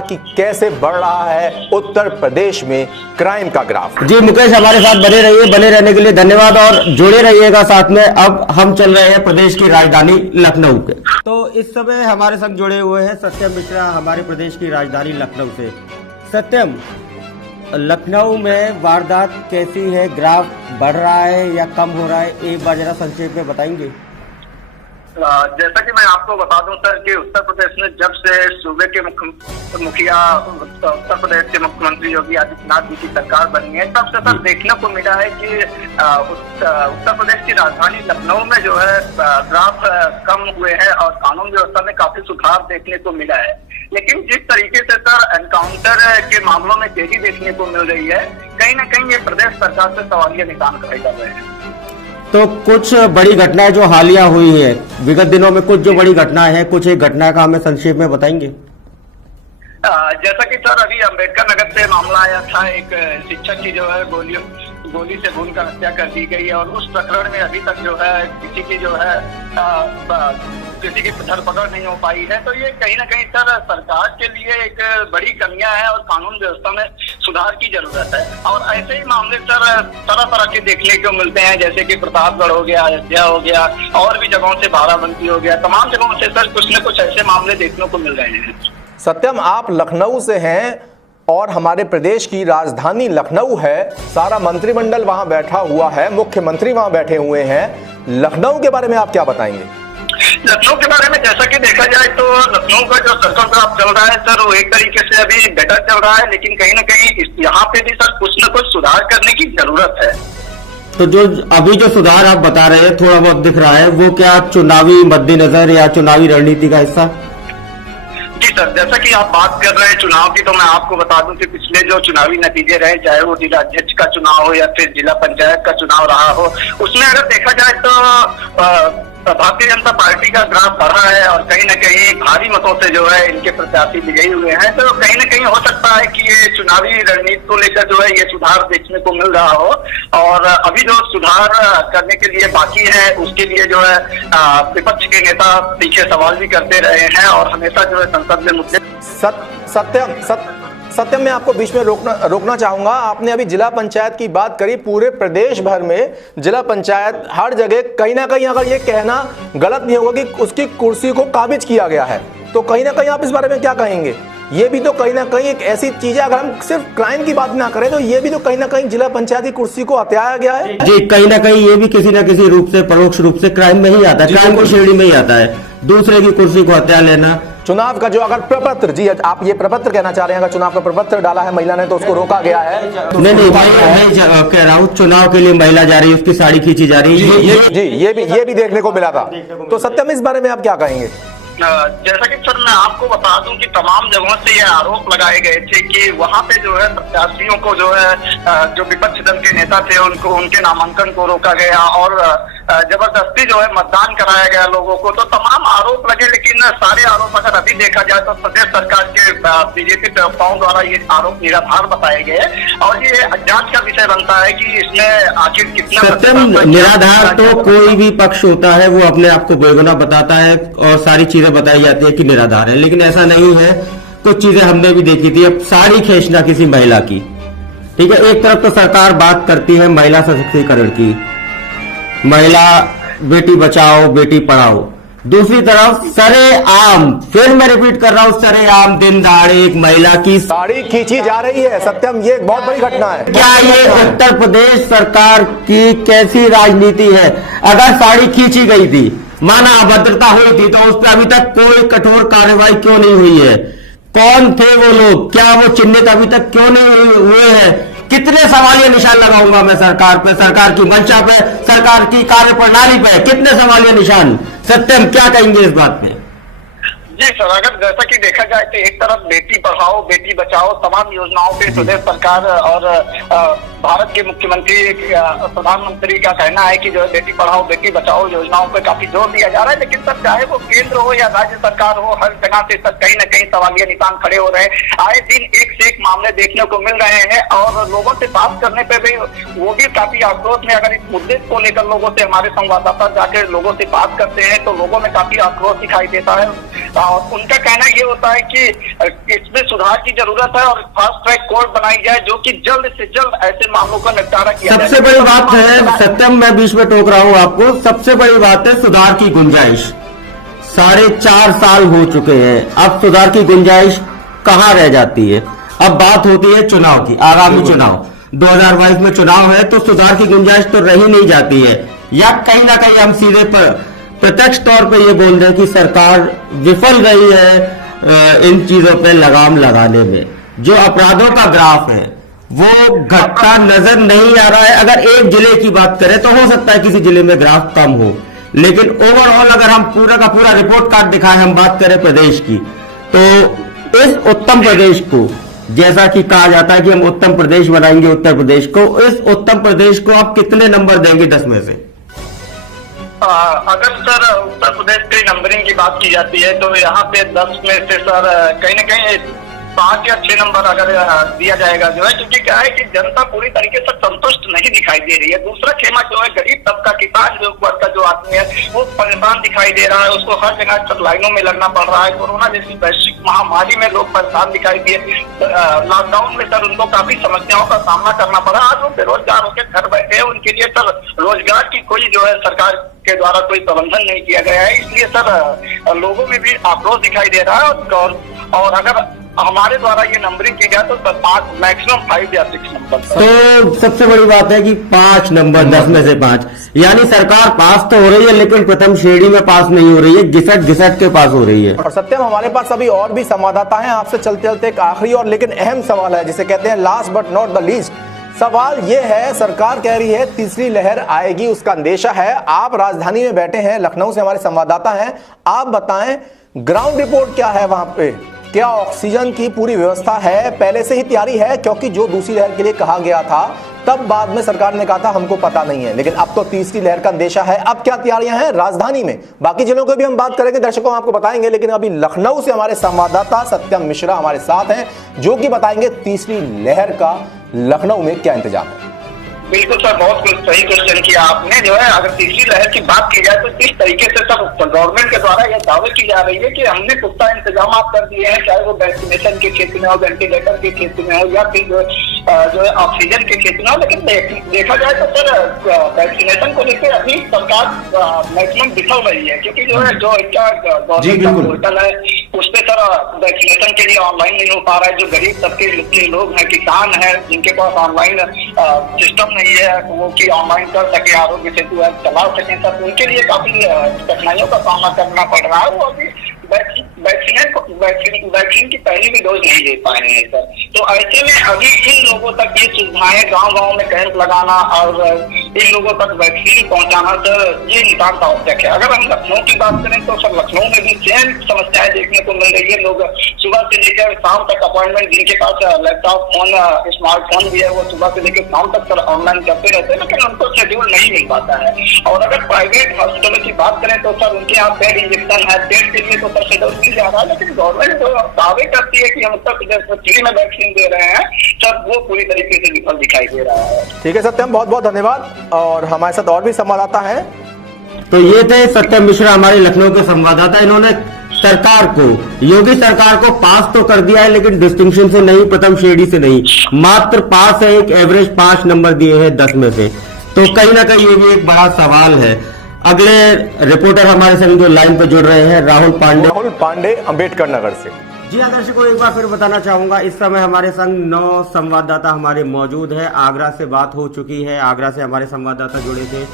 कि कैसे बढ़ रहा है उत्तर प्रदेश में क्राइम का ग्राफ। जी मुकेश, हमारे साथ बने रहिए, बने रहने के लिए धन्यवाद और जुड़े रहिएगा साथ में। अब हम चल रहे हैं प्रदेश की राजधानी लखनऊ के। तो इस समय हमारे संग जुड़े हुए हैं सत्यम मिश्रा, हमारे प्रदेश की राजधानी लखनऊ से। सत्यम, लखनऊ में वारदात कैसी है? ग्राफ बढ़ रहा है या कम हो रहा है? एक बार जरा संक्षेप में बताएंगे। जैसा कि मैं आपको बता दूं सर कि उत्तर प्रदेश में जब से सूबे के मुखिया उत्तर प्रदेश के मुख्यमंत्री योगी आदित्यनाथ जी की सरकार बनी है, तब से सर देखने को मिला है कि उत्तर प्रदेश की राजधानी लखनऊ में जो है ग्राफ कम हुए हैं और कानून व्यवस्था में काफी सुधार देखने को मिला है। लेकिन जिस तरीके से सर एनकाउंटर के मामलों में तेजी देखने को मिल रही है, कहीं ना कहीं ये प्रदेश सरकार से सवालिया निशान खड़े कर रहे हैं। तो कुछ बड़ी घटनाएं जो हालिया हुई है विगत दिनों में, कुछ जो बड़ी घटनाएं हैं, कुछ एक घटना का हमें संक्षेप में बताएंगे। जैसा कि सर अभी अम्बेडकर नगर से मामला आया था, एक शिक्षक की जो है गोली से भूनकर हत्या कर दी गई और उस प्रकरण में अभी तक जो है किसी की धरपकड़ नहीं हो पाई है। तो ये कहीं ना कहीं सर सरकार के लिए एक बड़ी कमियां है और कानून व्यवस्था में सुधार की जरूरत है। और ऐसे ही मामले सर तरह तरह के देखने को मिलते हैं, जैसे कि प्रतापगढ़ हो गया, अयोध्या हो गया, और भी जगहों से बाराबंकी हो गया, तमाम जगहों से सर कुछ न कुछ ऐसे मामले देखने को मिल रहे हैं। सत्यम, आप लखनऊ से हैं और हमारे प्रदेश की राजधानी लखनऊ है, सारा मंत्रिमंडल वहां बैठा हुआ है, मुख्यमंत्री वहां बैठे हुए हैं। लखनऊ के बारे में आप क्या बताएंगे? लखनऊ के बारे में जैसा कि देखा जाए तो लखनऊ का जो सर्कल ग्राफ चल रहा है सर वो एक तरीके से अभी बेटर चल रहा है, लेकिन कहीं ना कहीं यहाँ पे भी सर कुछ न कुछ सुधार करने की जरूरत है। तो जो अभी जो सुधार आप बता रहे हैं थोड़ा बहुत दिख रहा है, वो क्या चुनावी मद्देनजर या चुनावी रणनीति का हिस्सा? जी सर, जैसा कि आप बात कर रहे हैं चुनाव की, तो मैं आपको बता दूं कि पिछले जो चुनावी नतीजे रहे, चाहे वो जिला अध्यक्ष का चुनाव हो या फिर जिला पंचायत का चुनाव रहा हो, उसमें अगर देखा जाए तो भारतीय जनता पार्टी का ग्राफ बढ़ा है और कहीं ना कहीं भारी मतों से जो है इनके प्रत्याशी विजयी हुए हैं। तो कहीं ना कहीं हो सकता है कि ये चुनावी रणनीति को लेकर जो है ये सुधार देखने को मिल रहा हो। और अभी जो सुधार करने के लिए बाकी है उसके लिए जो है विपक्ष के नेता पीछे सवाल भी करते रहे हैं और हमेशा जो है संसद में मुद्दे सत्यम, मैं आपको बीच में रोकना चाहूंगा। आपने अभी जिला पंचायत की बात करी, पूरे प्रदेश भर में जिला पंचायत हर जगह कहीं ना कहीं, अगर ये कहना गलत नहीं होगा कि उसकी कुर्सी को काबिज किया गया है, तो कहीं ना कहीं आप इस बारे में क्या कहेंगे? ये भी तो कहीं ना कहीं एक ऐसी चीज है, अगर हम सिर्फ क्राइम की बात ना करें तो ये भी तो कहीं ना कहीं जिला पंचायत की कुर्सी को हत्याया गया है। जी, कहीं ना कहीं ये भी किसी ना किसी रूप से परोक्ष रूप से क्राइम में ही आता है, क्राइम की श्रेणी में ही आता है, दूसरे की कुर्सी को हत्या लेना। चुनाव का जो अगर प्रपत्र, जी आप ये प्रपत्र कहना चाह रहे हैं, अगर चुनाव का प्रपत्र डाला है महिला ने तो उसको रोका गया है? नहीं, मैं कह रहा हूँ चुनाव के लिए महिला जा रही है, उसकी साड़ी खींची जा रही है, ये भी देखने को मिला था। तो सत्यम, इस बारे में आप क्या कहेंगे? जैसा कि सर मैं आपको बता दूं कि तमाम जगहों से ये आरोप लगाए गए थे कि वहां पे जो है प्रत्याशियों को जो है जो विपक्ष दल के नेता थे उनको उनके नामांकन को रोका गया और जबरदस्ती जो है मतदान कराया गया लोगों को। तो तमाम आरोप लगे, लेकिन सारे आरोप अगर अभी देखा जाए तो प्रदेश सरकार के बीजेपी प्रवक्ताओं द्वारा ये आरोप निराधार बताए गए और ये जांच का विषय बनता है कि इसमें आखिर कितना निराधार। तो कोई भी पक्ष होता है वो अपने आप को बेगुनाह बताता है और सारी चीजें बताई जाती है कि निराधार है, लेकिन ऐसा नहीं है। कुछ चीजें हमने भी देखी थी। अब साड़ी खींचना किसी महिला की, ठीक है, एक तरफ तो सरकार बात करती है महिला सशक्तिकरण की, महिला बेटी बचाओ बेटी पढ़ाओ, दूसरी तरफ सरेआम, फिर मैं रिपीट कर रहा हूं, सरेआम दिन दहाड़े एक महिला की साड़ी खींची जा रही है। सत्यम, ये एक बहुत बड़ी घटना है। क्या ये उत्तर प्रदेश सरकार की कैसी राजनीति है? अगर साड़ी खींची गई थी, माना अभद्रता हुई थी, तो उस पर अभी तक कोई कठोर कार्रवाई क्यों नहीं हुई है? कौन थे वो लोग? क्या वो चिन्हित अभी तक क्यों नहीं हुए हैं? कितने सवालिया निशान लगाऊंगा मैं सरकार पे, सरकार की मंशा पे, सरकार की कार्यप्रणाली पे, कितने सवालिया निशान? सत्यम, क्या कहेंगे इस बात में? जी सर, अगर जैसा कि देखा जाए तो एक तरफ बेटी पढ़ाओ बेटी बचाओ तमाम योजनाओं पे प्रदेश सरकार और भारत के मुख्यमंत्री प्रधानमंत्री का कहना है कि जो है बेटी पढ़ाओ बेटी बचाओ योजनाओं पे काफी जोर दिया जा रहा है, लेकिन सर चाहे वो केंद्र हो या राज्य सरकार हो, हर जगह से सर कहीं न कहीं सवालिया निशान खड़े हो रहे हैं। आए दिन एक से एक मामले देखने को मिल रहे हैं और लोगों से बात करने पे भी वो भी काफी आक्रोश में, अगर इस मुद्दे को लेकर लोगों से हमारे संवाददाता जाकर लोगों से बात करते हैं तो लोगों में काफी आक्रोश दिखाई देता है। और उनका कहना ये होता है कि इसमें सुधार की जरूरत है और फास्ट ट्रैक कोर्ट बनाई जाए जो कि जल्द से जल्द ऐसे मामलों का निपटारा किया जाए। सबसे बड़ी बात है सत्यम, मैं बीच में टोक रहा हूं आपको, सबसे बड़ी बात है सुधार की गुंजाइश। 4.5 साल हो चुके हैं, अब सुधार की गुंजाइश कहां रह जाती है? अब बात होती है चुनाव की, आगामी चुनाव 2022 में चुनाव है, तो सुधार की गुंजाइश तो रही नहीं जाती है, या कहीं ना कहीं हम सीधे प्रत्यक्ष तौर पे ये बोल रहे हैं कि सरकार विफल रही है इन चीजों पे लगाम लगाने में। जो अपराधों का ग्राफ है वो घटता नजर नहीं आ रहा है। अगर एक जिले की बात करें तो हो सकता है किसी जिले में ग्राफ कम हो, लेकिन ओवरऑल अगर हम पूरा का पूरा रिपोर्ट कार्ड दिखाएं, हम बात करें प्रदेश की, तो इस उत्तम प्रदेश को, जैसा कि कहा जाता है कि हम उत्तम प्रदेश बनाएंगे उत्तर प्रदेश को, इस उत्तम प्रदेश को आप कितने नंबर देंगे 10 में से? अगर सर उत्तर प्रदेश की नंबरिंग की बात की जाती है तो यहाँ पे 10 में से सर कहीं ना कहीं 5 या 6 नंबर अगर दिया जाएगा जो है, क्योंकि क्या है कि जनता पूरी तरीके से संतुष्ट नहीं दिखाई दे रही है। दूसरा खेमा जो है, गरीब तबका, किसान जो वर्ग का जो आदमी है वो परेशान दिखाई दे रहा है, उसको हर जगह तक लाइनों में लगना पड़ रहा है। कोरोना जैसी वैश्विक महामारी में लोग परेशान दिखाई दिए, लॉकडाउन में सर उनको काफी समस्याओं का सामना करना पड़ा। आज वो बेरोजगार होकर घर बैठे हैं, उनके लिए सर रोजगार की कोई जो है सरकार के द्वारा कोई प्रबंधन नहीं किया गया है, इसलिए सर लोगों में भी आक्रोश दिखाई दे रहा है। और अगर हमारे द्वारा ये नंबरिंग की जाए तो 5 मैक्सिमम 5 या 6 नंबर। तो सबसे बड़ी बात है कि 5 नंबर 10 में से 5, यानी सरकार पास तो हो रही है लेकिन प्रथम श्रेणी में पास नहीं हो रही है, घिसट के पास हो रही है। और सत्यम, हमारे पास अभी और भी संवाददाता हैं, आपसे चलते चलते एक आखिरी और लेकिन अहम सवाल है, जिसे कहते हैं last but not the least. सवाल यह है, सरकार कह रही है तीसरी लहर आएगी, उसका अंदेशा है। आप राजधानी में बैठे हैं, लखनऊ से हमारे संवाददाता हैं, आप बताएं ग्राउंड रिपोर्ट क्या है वहां पे? क्या ऑक्सीजन की पूरी व्यवस्था है, पहले से ही तैयारी है? क्योंकि जो दूसरी लहर के लिए कहा गया था तब बाद में सरकार ने कहा था हमको पता नहीं है, लेकिन अब तो तीसरी लहर का अंदेशा है। अब क्या तैयारियां हैं राजधानी में? बाकी जिलों को भी हम बात करेंगे, दर्शकों आपको बताएंगे, लेकिन अभी लखनऊ से हमारे संवाददाता सत्यम मिश्रा हमारे साथ हैं जो कि बताएंगे तीसरी लहर का लखनऊ में क्या इंतजाम है। बिल्कुल सर, बहुत सही क्वेश्चन किया आपने। जो है अगर तीसरी लहर की बात की जाए तो किस तरीके से सब गवर्नमेंट के द्वारा यह दावे की जा रही है कि हमने पुख्ता इंतजाम कर दिए हैं, चाहे वो वैक्सीनेशन के क्षेत्र में हो, वेंटिलेटर के क्षेत्र में हो, या फिर जो है ऑक्सीजन के क्षेत्र में हो। लेकिन देखा जाए तो सर वैक्सीनेशन को लेकर अभी सरकार मैक्सिमम विफल रही है, क्योंकि जो है जो गवर्नमेंट का पोर्टल है उस पर सर वैक्सीनेशन के लिए ऑनलाइन नहीं हो पा रहा है। जो गरीब तबके के लोग हैं, किसान हैं, जिनके पास ऑनलाइन सिस्टम नहीं है वो कि ऑनलाइन कर सके, आरोग्य सेतु ऐप चला सके, सर उनके लिए काफी कठिनाइयों का सामना करना पड़ रहा है। वो अभी वैक्सीन की पहली भी डोज नहीं ले पाए हैं सर। तो ऐसे में अभी इन लोगों तक ये सुविधाएं, गांव-गांव में कैंप लगाना और इन लोगों तक वैक्सीन पहुंचाना सर ये नितांत आवश्यक है। अगर हम लखनऊ की बात करें तो सर लखनऊ में भी सेम समस्याएं देखने को मिल रही है। लोग सुबह से लेकर शाम तक अपॉइंटमेंट, जिनके पास लैपटॉप, फोन, स्मार्टफोन भी है, वो सुबह से लेकर शाम तक सर ऑनलाइन करते रहते हैं, लेकिन उनको शेड्यूल नहीं मिल पाता है। और अगर प्राइवेट हॉस्पिटलों की बात करें तो सर उनके यहाँ पेड इंजेक्शन है, पेड के लिए तो सर शेड्यूल मिल जा रहा है, लेकिन गवर्नमेंट जो दावे करती है कि हम उत्तर प्रदेश में फ्री में वैक्सीन दे रहे हैं सर, वो पूरी तरीके से विफल दिखाई दे रहा है। ठीक है सत्यम, बहुत बहुत धन्यवाद। और हमारे साथ और भी संवाददाता हैं। तो ये थे सत्यम मिश्रा, हमारे लखनऊ के संवाददाता। इन्होंने सरकार को, योगी सरकार को पास तो कर दिया है, लेकिन डिस्टिंक्शन से नहीं, प्रथम श्रेणी से नहीं, मात्र पास है। एक एवरेज 5 नंबर दिए हैं 10 में से। तो कहीं ना कहीं ये भी एक बड़ा सवाल है। अगले रिपोर्टर हमारे संग जो लाइन पे जुड़ रहे हैं, राहुल पांडे अंबेडकर नगर से। जी हाँ दर्शकों, एक बार फिर बताना चाहूंगा, इस समय हमारे संग 9 संवाददाता हमारे मौजूद है। आगरा से बात हो चुकी है, आगरा से हमारे संवाददाता जुड़े थे,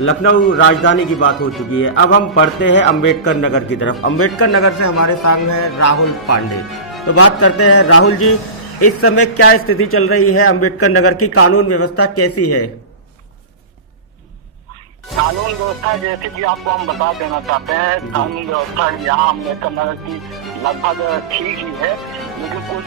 लखनऊ राजधानी की बात हो चुकी है। अब हम बढ़ते हैं अंबेडकर नगर की तरफ। अंबेडकर नगर से हमारे संग है राहुल पांडे। तो बात करते हैं राहुल जी, इस समय क्या स्थिति चल रही है अंबेडकर नगर की? कानून व्यवस्था कैसी है? कानून व्यवस्था जैसे कि आपको हम बता देना चाहते हैं, कानून व्यवस्था यहाँ अम्बेडकर नगर की लगभग ठीक ही है, लेकिन कुछ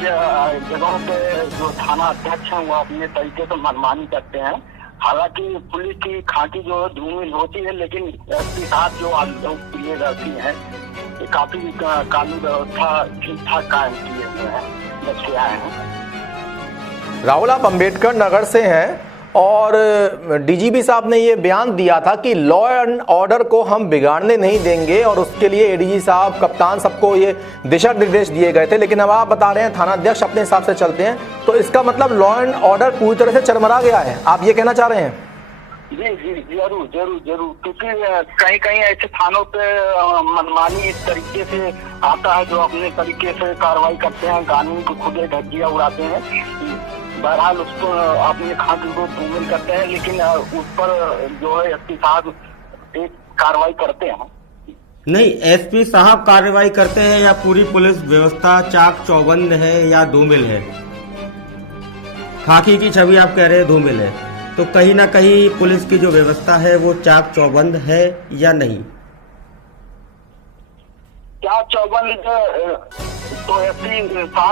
जगहों पे जो थाना अध्यक्ष हैं वो अपने तरीके से मनमानी करते हैं। हालांकि पुलिस की खाकी जो धूमिल होती है, लेकिन इसके साथ जो लोग लिए रहती हैं, ये काफी कानून व्यवस्था ठीक ठाक कायम किए हुए हैं, जब से आए हैं। राहुल, आप अंबेडकर नगर से हैं और डीजीपी साहब ने ये बयान दिया था कि लॉ एंड ऑर्डर को हम बिगाड़ने नहीं देंगे और उसके लिए एडीजी साहब, कप्तान, सबको ये दिशा निर्देश दिए गए थे। लेकिन अब आप बता रहे हैं थाना अध्यक्ष अपने हिसाब से चलते हैं, तो इसका मतलब लॉ एंड ऑर्डर पूरी तरह से चरमरा गया है, आप ये कहना चाह रहे हैं? जी जी जरूर जरूर जरूर, क्योंकि कहीं कहीं ऐसे थानों पे मनमानी इस तरीके से आता है जो अपने तरीके से कार्रवाई करते हैं, कानून को खुद धज्जियां उड़ाते हैं। बहरहाल उसको अपने खातिर को धूमिल करते हैं, लेकिन उस पर जो है एसपी साहब एक कार्रवाई करते हैं। नहीं, एसपी साहब कार्रवाई करते हैं या पूरी पुलिस व्यवस्था चाक चौबंद है या धूमिल है? खाकी की छवि आप कह रहे हैं धूमिल है, तो कहीं ना कहीं पुलिस की जो व्यवस्था है वो चाक चौबंद है या नहीं? चाक चौबंद तो एसपी साहब